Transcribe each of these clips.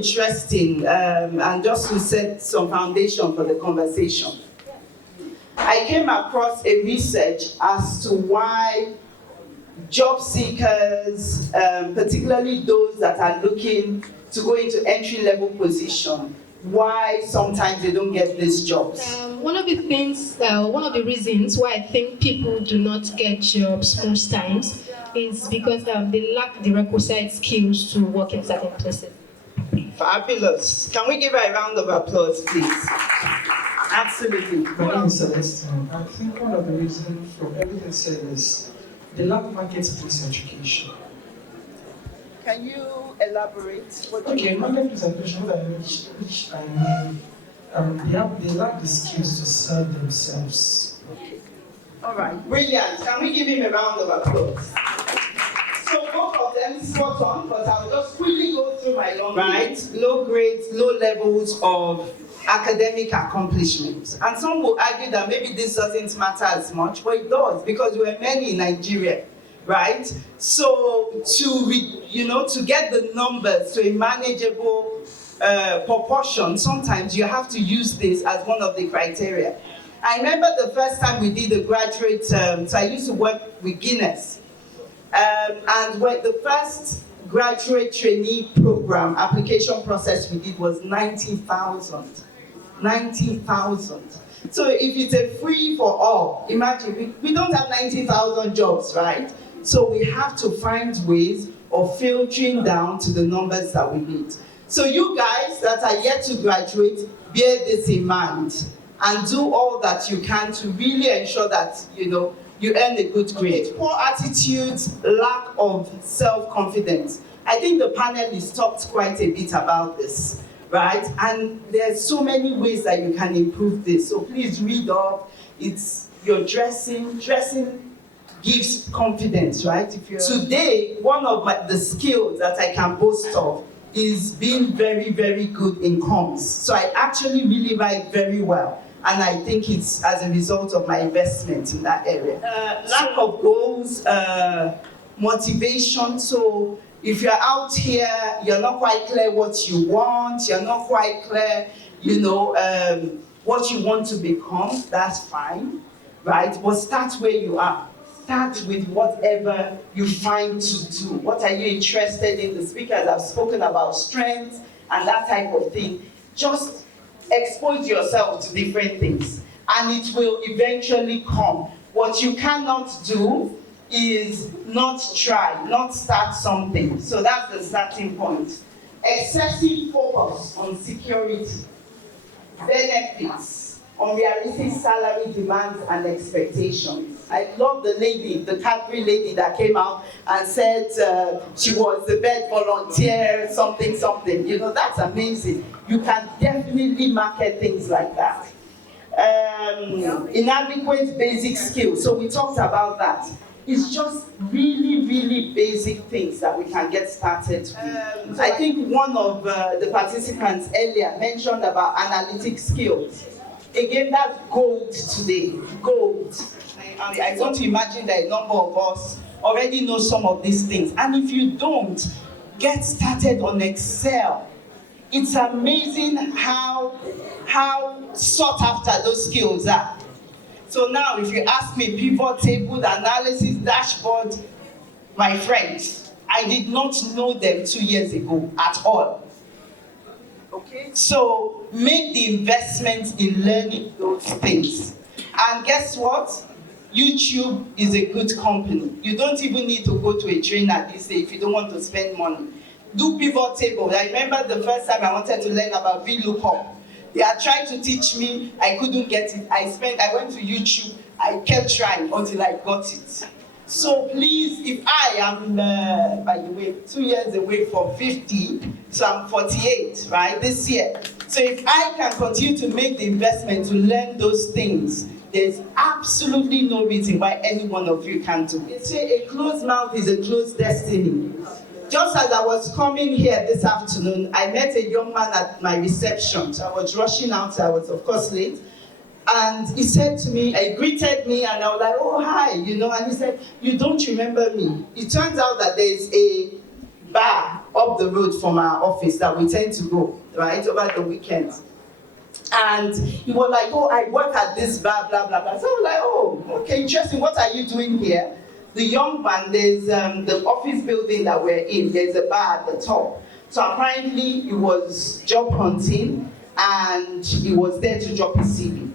interesting, and just to set some foundation for the conversation. I came across a research as to why job seekers, particularly those that are looking to go into entry-level position, why sometimes they don't get these jobs. One of the reasons why I think people do not get jobs most times is because they lack the requisite skills to work in certain places. Fabulous. Can we give her a round of applause, please? Absolutely. My name is Celestine. I think one of the reasons from everything said is the lack of marketplace education. Can you elaborate? Okay, marketplace education, which I mean, they lack the skills to sell themselves. All right, brilliant. Can we give him a round of applause? So both of them spot on, but I'll just quickly go through my long list. Low grades, low levels of academic accomplishments. And some will argue that maybe this doesn't matter as much, but it does, because we are many in Nigeria, right? So to get the numbers to a manageable proportion, sometimes you have to use this as one of the criteria. I remember the first time we did a graduate, so I used to work with Guinness. And when the first graduate trainee program application process we did was 90,000. 90,000. So if it's a free for all, imagine, we don't have 90,000 jobs, right? So we have to find ways of filtering down to the numbers that we need. So you guys that are yet to graduate, bear this in mind and do all that you can to really ensure that, you earn a good grade. Poor attitudes, lack of self-confidence. I think the panelists talked quite a bit about this, right? And there's so many ways that you can improve this. So please read up. It's your dressing. Dressing gives confidence, right? Today, one of the skills that I can boast of is being very, very good in comms. So I actually really write very well. And I think it's as a result of my investment in that area. Lack of goals, motivation. So if you're out here, you're not quite clear what you want, you're not quite clear, what you want to become, that's fine, right? But start where you are. Start with whatever you find to do. What are you interested in? The speakers have spoken about strengths and that type of thing. Just expose yourself to different things and it will eventually come. What you cannot do is not try, not start something. So that's the starting point. Excessive focus on security, benefits, unrealistic salary demands and expectations. I love the lady, the Cadbury lady that came out and said she was the bed volunteer, something. That's amazing. You can definitely market things like that. Inadequate basic skills. So we talked about that. It's just really, really basic things that we can get started with. I think one of the participants earlier mentioned about analytic skills. Again, that's gold today, gold. I want to imagine that a number of us already know some of these things. And if you don't, get started on Excel. It's amazing how sought after those skills are. So now if you ask me pivot table, analysis, dashboard, my friends, I did not know them 2 years ago at all. Okay? So make the investment in learning those things. And guess what? YouTube is a good company. You don't even need to go to a trainer these days if you don't want to spend money. Do pivot table. I remember the first time I wanted to learn about VLOOKUP. They had tried to teach me, I couldn't get it. I went to YouTube, I kept trying until I got it. So please, if I am, by the way, 2 years away from 50, so I'm 48, right, this year. So if I can continue to make the investment to learn those things, there's absolutely no reason why any one of you can't do it. They say a closed mouth is a closed destiny. Just as I was coming here this afternoon, I met a young man at my reception. So I was rushing out, I was of course late. And he said to me, he greeted me and I was like, oh, hi, and he said, you don't remember me. It turns out that there's a bar up the road from our office that we tend to go, right, over the weekends. And he was like, oh, I work at this bar, blah, blah, blah. So I was like, oh, okay, interesting. What are you doing here? The young man, there's the office building that we're in, there's a bar at the top. So apparently he was job hunting and he was there to drop his CV.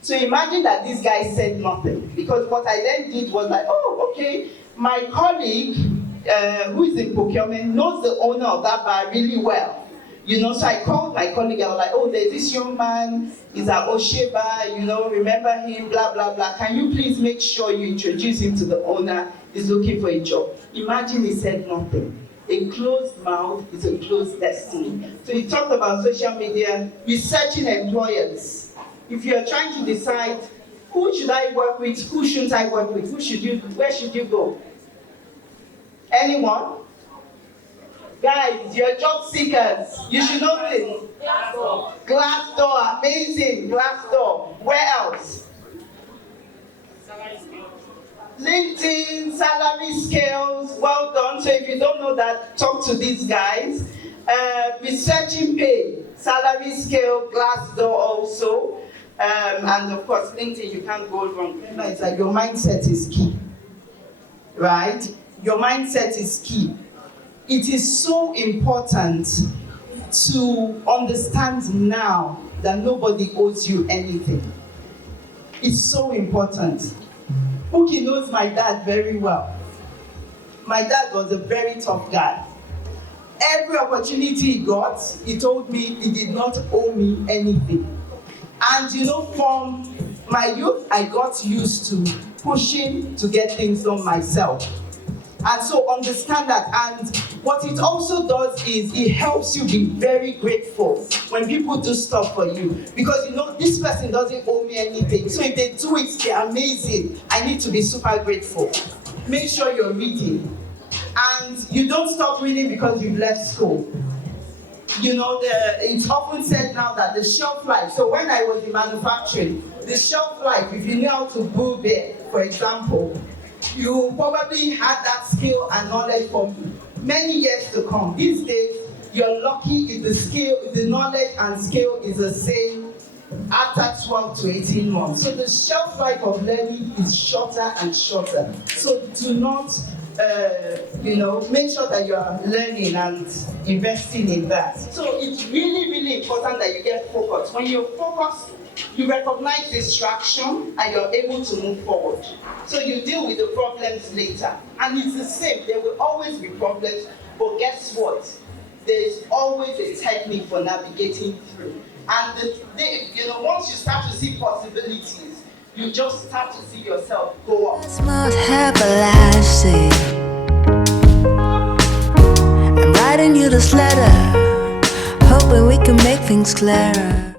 So imagine that this guy said nothing, because what I then did was like, oh, okay, my colleague who is in procurement knows the owner of that bar really well. You know, so I called my colleague, I was like, oh, there's this young man, he's at Osheba, you know, remember him, blah, blah, blah. Can you please make sure you introduce him to the owner? He's looking for a job. Imagine he said nothing. A closed mouth is a closed destiny. So he talked about social media, researching employers. If you're trying to decide, who should I work with, who shouldn't I work with, where should you go? Anyone? Guys, you're job seekers. You should know this. Glassdoor, amazing. Glassdoor. Where else? LinkedIn, salary scales. Well done. So if you don't know that, talk to these guys. Researching pay, salary scale, Glassdoor also. And of course, LinkedIn, you can't go wrong. It's like your mindset is key. Right? Your mindset is key. It is so important to understand now that nobody owes you anything. It's so important. Buki knows my dad very well. My dad was a very tough guy. Every opportunity he got, he told me he did not owe me anything. And you know, from my youth, I got used to pushing to get things done myself. And so understand that. And what it also does is it helps you be very grateful when people do stuff for you. Because you know, this person doesn't owe me anything. So if they do it, they're amazing. I need to be super grateful. Make sure you're reading. And you don't stop reading because you've left school. You know, it's often said now that the shelf life, so when I was in manufacturing, the shelf life, if you know how to brew beer, for example, you probably had that skill and knowledge for many years to come. These days, you're lucky if the skill, the knowledge and skill is the same after 12 to 18 months. So the shelf life of learning is shorter and shorter. So do not, make sure that you are learning and investing in that. So it's really, really important that you get focused. When you're focused, you recognize distraction and you're able to move forward. So you deal with the problems later. And it's the same, there will always be problems, but guess what? There's always a technique for navigating through. And once you start to see possibilities, you just start to see yourself go up. I'm writing you this letter, hoping we can make things clearer.